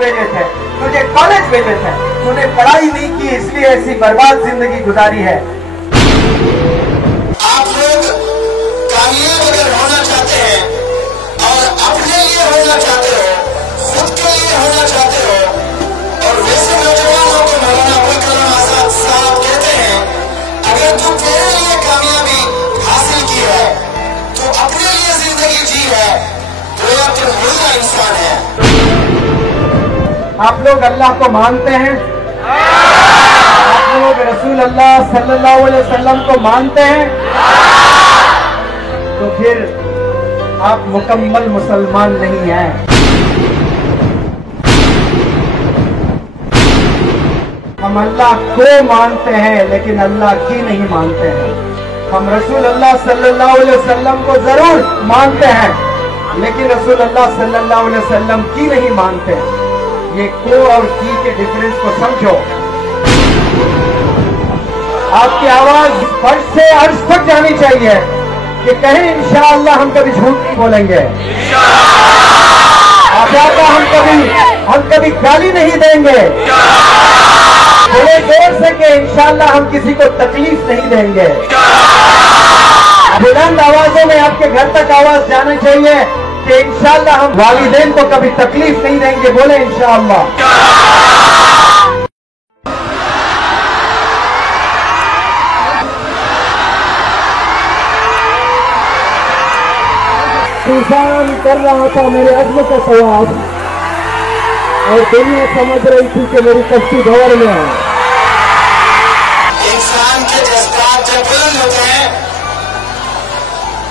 भेजे थे, तुझे कॉलेज भेजे थे, तूने पढ़ाई नहीं की इसलिए ऐसी बर्बाद जिंदगी गुजारी है। आप लोग कामयाब अगर होना चाहते हैं और अपने लिए होना चाहते हो, खुद के लिए होना चाहते हो, और वैसे नौजवानों को मौलाना अबुल कलाम आजाद साहब कहते हैं अगर तू तेरे लिए कामयाबी हासिल की है तो अपने लिए जिंदगी जी है तो या तुम मुर्दा इंसान है। आप लोग अल्लाह को मानते हैं? आप लोग रसूल अल्लाह सल्लल्लाहु अलैहि वसल्लम को मानते हैं? तो फिर आप मुकम्मल मुसलमान नहीं हैं। हम अल्लाह को मानते हैं लेकिन अल्लाह की नहीं मानते हैं। हम रसूल अल्लाह सल्लल्लाहु अलैहि वसल्लम को जरूर मानते हैं लेकिन रसूल अल्लाह सल्लल्लाहु अलैहि वसल्लम की नहीं मानते। ये को और की के डिफरेंस को समझो। आपकी आवाज फर्श से अर्श तक जानी चाहिए कि कहीं इंशाअल्लाह हम कभी झूठ नहीं बोलेंगे, आका हम कभी गाली नहीं देंगे, बोले जोर से कि इंशाअल्लाह हम किसी को तकलीफ नहीं देंगे। बुलंद आवाजों में आपके घर तक आवाज जाना चाहिए कि इंशाअल्लाह हम वालिदैन को कभी तकलीफ नहीं देंगे। बोले इंशाअल्लाह। तूफान कर रहा था मेरे अज़्म का सवाब और दुनिया समझ रही थी कि मेरी कश्ती भंवर में है। इंसान के जज्बात जब बुलंद होते हैं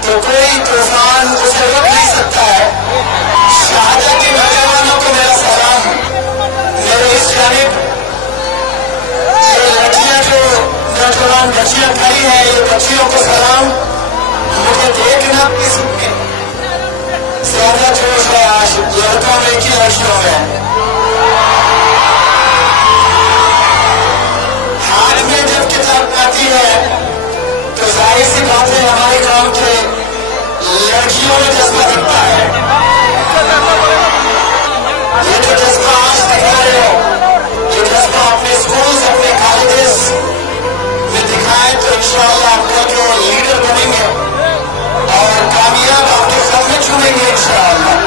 तो कोई तूफान उसे रोक नहीं सकता है। शहादत के नौजवानों को मेरा सलाम। मेरे इस जानिब ये लड़कियां जो नौजवान बच्चियां खड़ी हैं, ये बच्चियों को सलाम। मुझे देखना इसमें ज्यादा जोश है आज लड़कों में की लड़कियों में। हाथ में जब किताब आती है तो जाहिर सी बात है हमारे गांव के लड़कियों में जज्बा दिखता है। ये जो जज्बा आज दिखा रहे हो, ये जज्बा अपने स्कूल अपने कॉलेजेस में दिखाएं तो इंशाअल्लाह आप कल के लीडर बनेंगे और कामयाब आपके सामने चुनेंगे इंशाअल्लाह।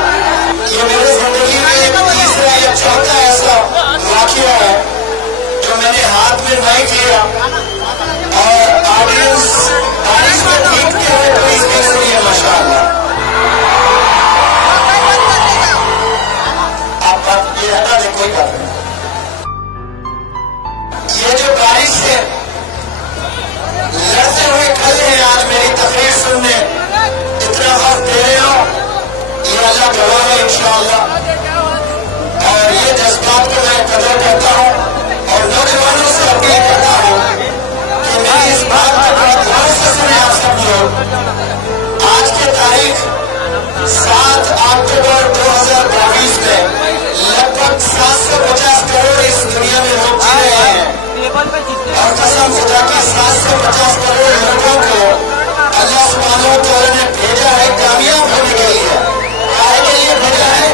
ये मेरे जिंदगी में तीसरा या चौथा ऐसा वाकया है जो मैंने हाथ में माइक लिया और ऑडियंस बारिश में भीगते हुए प्लीज में सुनिए माशाअल्लाह। आप ये हटा दे, कोई बात नहीं। ये जो बारिश से लड़ते हुए खड़े हैं आज मेरी तकरीर सुनने, इतना वक्त दे रहे हो, ये अल्लाह गवाह है इंशाअल्लाह। और ये जज्बात को मैं कदर करता हूँ और नौजवानों से अपील करता हूँ कि मेरी इस बात को बड़ा ध्यान से सुने आप सब लोग। आज की तारीख 7 अक्टूबर 2022 में लगभग 750 करोड़ इस दुनिया में लोग जी रहे हैं और कसम खुदा की 750 करोड़ लोगों को अल्लाह सुब्हानहू व तआला ने भेजा है कामयाब होने के लिए। काहे के लिए भेजा है?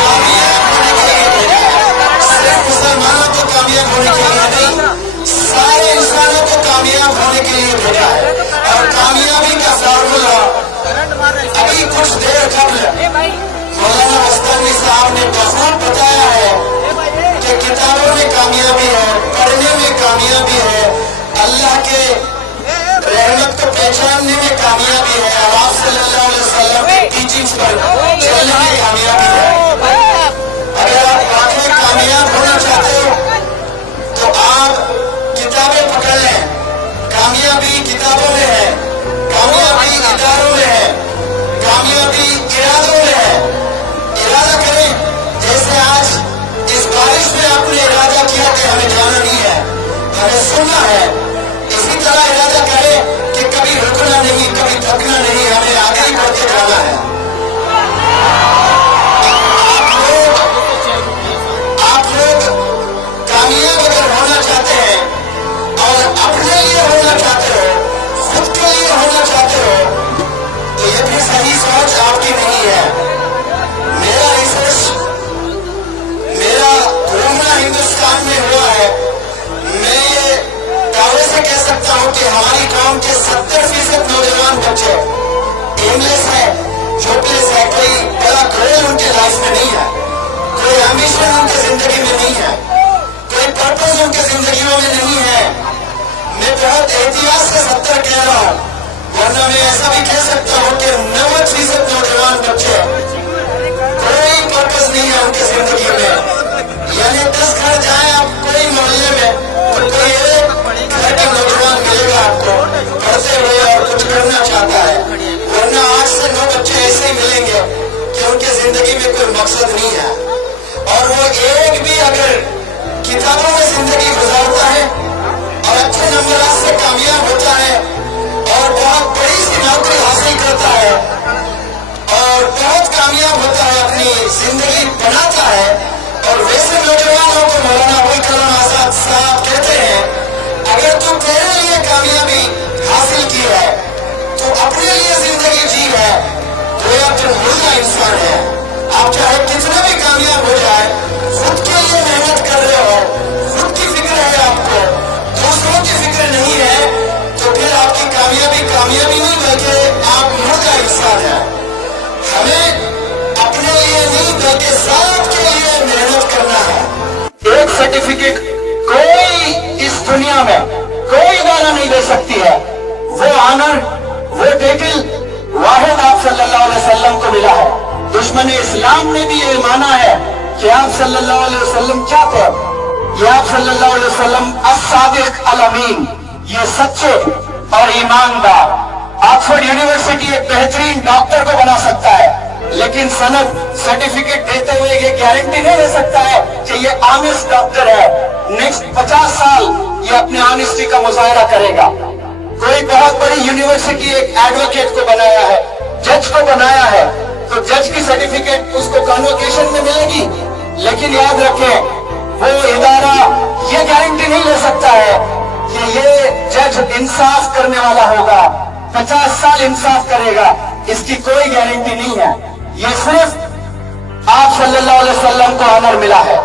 कामयाब होने के लिए भेजा है। सिर्फ मुसलमानों को कामयाब होने के लिए नहीं, सारे इंसानों को कामयाब होने के लिए भेजा है। और कामयाबी का फार्मूला अभी कुछ देर कबल मौलाना मस्तानी साहब ने बहुत बताया है कि किताबों में कामयाबी है, पढ़ने में कामयाबी है, अल्लाह के रहमत को पहचानने में कामयाबी है, और आप सल्लल्लाहु अलैहि वसल्लम की टीचिंग्स पर चलने में कामयाबी है। अगर आप वाकई कामयाब होना चाहते हो तो आप किताबें पकड़ लें। कामयाबी किताबों में है, कामयाबी इदारों में है, कामयाबी इरादों में है। इरादा करें, जैसे आज इस बारिश में आपने इरादा किया कि हमें जाना नहीं है, हमें सुनना है, इसी तरह इरादा करें कि कभी रुकना नहीं, कभी थकना नहीं, हमें आगे ही बढ़ते जाना है। आप लोग कामयाब अगर होना चाहते हैं और अपने लिए होना चाहते हो, खुद के लिए होना चाहते हो, तो ये भी सही सोच आपकी नहीं है। मेरा रिसर्च एहतियात से 70 कह रहा हूं, वरना मैं ऐसा भी कह सकता हूं कि 90% नौजवान बच्चे कोई पर्पज नहीं है उनकी जिंदगी में। यानी 10 घर जाए आप कोई मोहल्ले में तो कोई एक घर का नौजवान मिलेगा आपको पढ़ते हुए और कुछ करना चाहता है, वरना 8 से 9 बच्चे ऐसे ही मिलेंगे कि उनकी जिंदगी में कोई मकसद नहीं है। और वो एक भी अगर किताबों में जिंदगी गुजारता है और अच्छे नंबर से कामयाब होता है और बहुत बड़ी सी नौकरी हासिल करता है और बहुत कामयाब होता है, अपनी जिंदगी बनाता है, और वैसे नौजवानों को मौलाना अबुल कलाम आजाद साहब कहते हैं, अगर तू तेरे लिए कामयाबी हासिल की है तो अपने लिए जिंदगी जी है तो या फिर मुर्दा इंसान है। आप चाहे कितना भी कामयाब हो जाए, खुद के लिए मेहनत कर रहे हो, खुद की फिक्र है आपको, दूसरों की फिक्र नहीं है, तो फिर आपकी कामयाबी कामयाबी नहीं बल्कि आप मुर्दा इंसान है। हमें अपने लिए नहीं बल्कि ज़ात के लिए मेहनत करना है। एक सर्टिफिकेट कोई इस दुनिया में कोई वाला नहीं दे सकती है, वो ऑनर वो टाइटल वाहिद आप सल्लल्लाहु अलैहि वसल्लम को मिला है। दुश्मन इस्लाम ने भी ये माना है कि आप सल्लल्लाहु अलैहि वसल्लम क्या थे, ये आप सल्लल्लाहु अलैहि वसल्लम as-सादिक अल-अमीन, ये सच्चे और ईमानदार। ऑक्सफोर्ड यूनिवर्सिटी एक बेहतरीन डॉक्टर को बना सकता है, लेकिन सनद सर्टिफिकेट देते हुए ये गारंटी नहीं दे सकता है कि ये ऑनेस्ट डॉक्टर है। नेक्स्ट 50 साल ये अपने ऑनेस्टी का मुजाहरा करेगा। कोई बहुत बड़ी यूनिवर्सिटी एक एडवोकेट को बनाया है, जज को बनाया है, तो जज की सर्टिफिकेट उसको कन्वोकेशन में मिलेगी, लेकिन याद रखें वो इदारा ये गारंटी नहीं ले सकता है कि ये जज इंसाफ करने वाला होगा, 50 साल इंसाफ करेगा, इसकी कोई गारंटी नहीं है। ये सिर्फ आप सल्लल्लाहु अलैहि वसल्लम को ऑनर मिला है।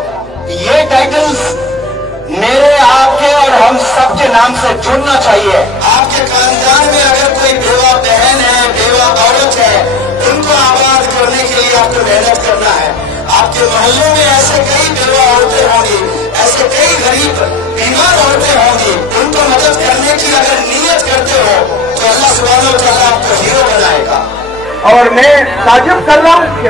ये टाइटल्स मेरे आपके और हम सबके नाम से जुड़ना चाहिए। आपके खानदान में अगर कोई बेवा बहन है, बेवा औरत है, उनको आबाद करने के लिए आपको मेहनत करना है। आपके मोहल्लों में ऐसे कई बेवा औरतें होंगी, ऐसे कई गरीब बीमार औरतें होंगी, उनको मदद करने की अगर नीयत करते हो तो अल्लाह सुब्हानहू व तआला आपको हीरो बनाएगा। और मैं ताजुब कर रहा हूँ